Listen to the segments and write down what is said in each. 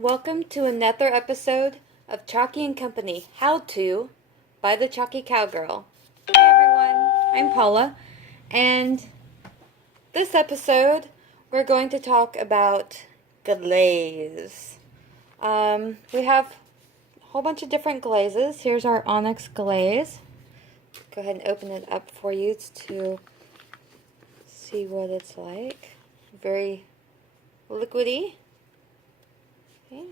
Welcome to another episode of Chalky and Company How To by the Chalky Cowgirl. Hey everyone, I'm Paula, and this episode we're going to talk about glaze. We have a whole bunch of different glazes. Here's our onyx glaze. Go ahead and open it up for you to see what it's like. Very liquidy. Okay.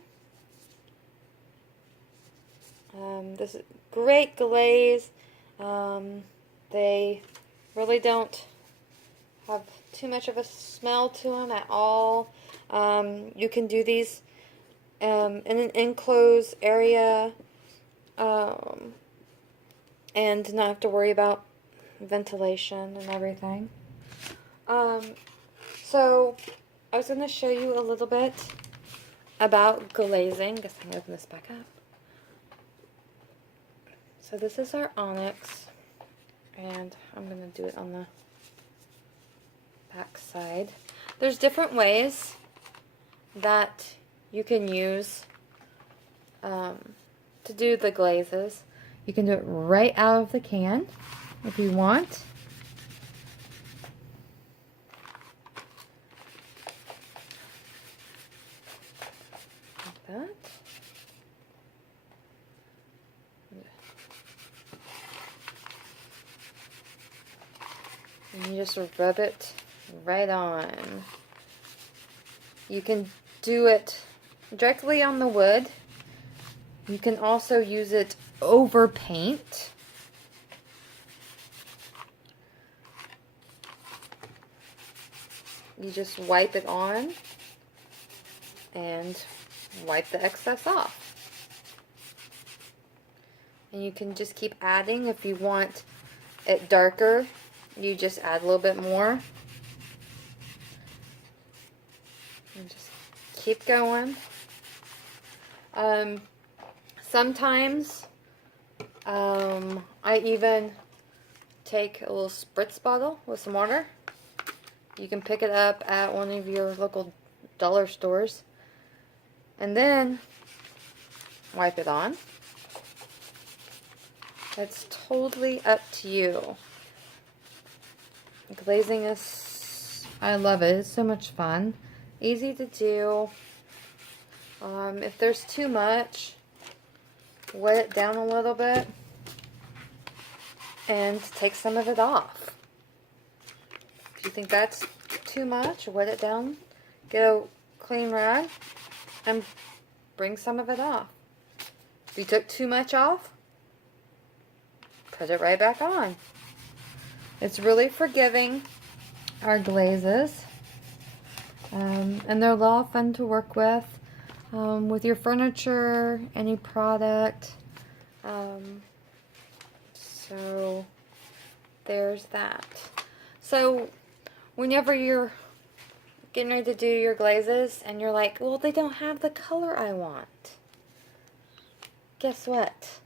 This is great glaze. They really don't have too much of a smell to them at all. You can do these in an enclosed area and not have to worry about ventilation and everything. So I was going to show you a little bit about glazing. I guess I can open this back up. So this is our onyx, and I'm going to do it on the back side. There's different ways that you can use to do the glazes. You can do it right out of the can if you want. Like that. And you just rub it right on. You can do it directly on the wood. You can also use it over paint. You just wipe it on and wipe the excess off. And you can just keep adding. If you want it darker, you just add a little bit more. And just keep going. Sometimes I even take a little spritz bottle with some water. You can pick it up at one of your local dollar stores. And then wipe it on. It's totally up to you. Glazing is, I love it. It's so much fun. Easy to do. If there's too much, wet it down a little bit and take some of it off. If you think that's too much, wet it down, get a clean rag, and bring some of it off. If you took too much off, put it right back on. It's really forgiving, our glazes, and they're a lot of fun to work with your furniture, any product. So there's that. So whenever you're getting ready to do your glazes and you're like, well, they don't have the color I want. Guess what?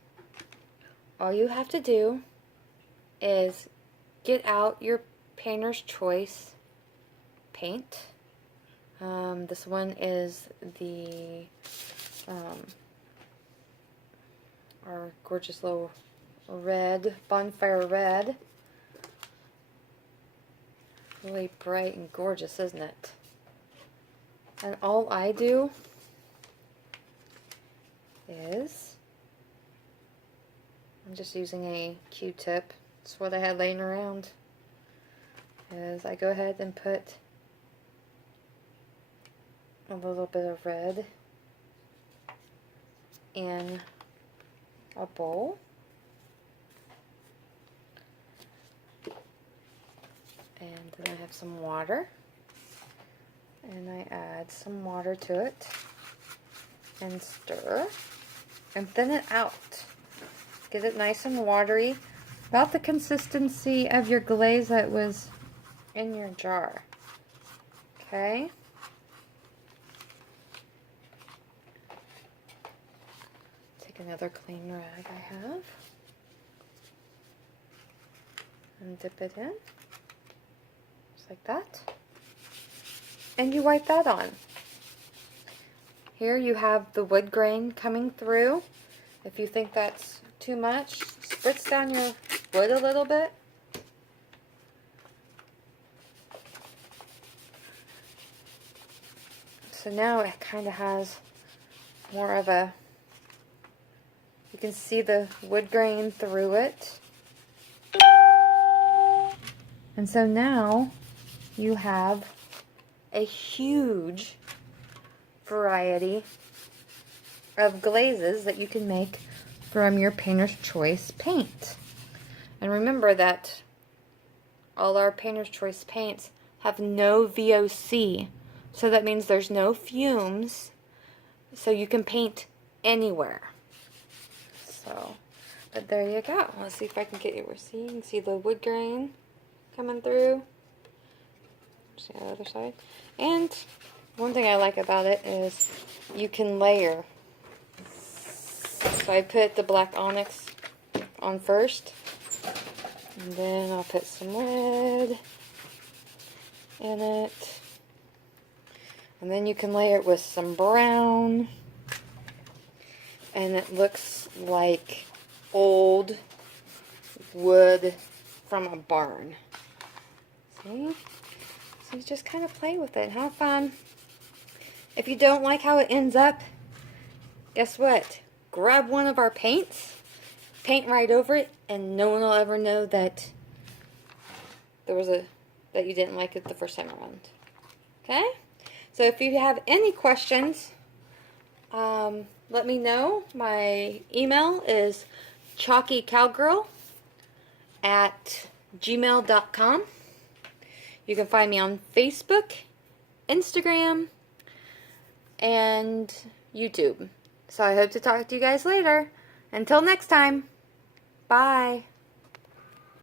All you have to do is get out your Painter's Choice paint. This one is the our gorgeous little red, bonfire red. Really bright and gorgeous, isn't it? And all I do is, I'm just using a Q-tip. It's what I had laying around. Is I go ahead and put a little bit of red in a bowl. And then I have some water. And I add some water to it. And stir. And thin it out. Get it nice and watery. About the consistency of your glaze that was in your jar. Okay? Take another clean rag I have. And dip it in. Just like that. And you wipe that on. Here you have the wood grain coming through. If you think that's too much, spritz down your wood a little bit. So now it kind of has more of a, you can see the wood grain through it. And so now you have a huge variety of glazes that you can make from your Painter's Choice paint. And remember that all our Painter's Choice paints have no VOC, so that means there's no fumes, so you can paint anywhere. So, but there you go. Let's see if I can get you. You can see the wood grain coming through. See the other side. And one thing I like about it is you can layer. So I put the black onyx on first, and then I'll put some red in it, and then you can layer it with some brown, and it looks like old wood from a barn. See? So you just kind of play with it and have fun. If you don't like how it ends up, guess what? Grab one of our paints, paint right over it, and no one will ever know that that you didn't like it the first time around. Okay? So if you have any questions, let me know. My email is ChalkyCowgirl@gmail.com. You can find me on Facebook, Instagram, and YouTube. So I hope to talk to you guys later. Until next time, bye.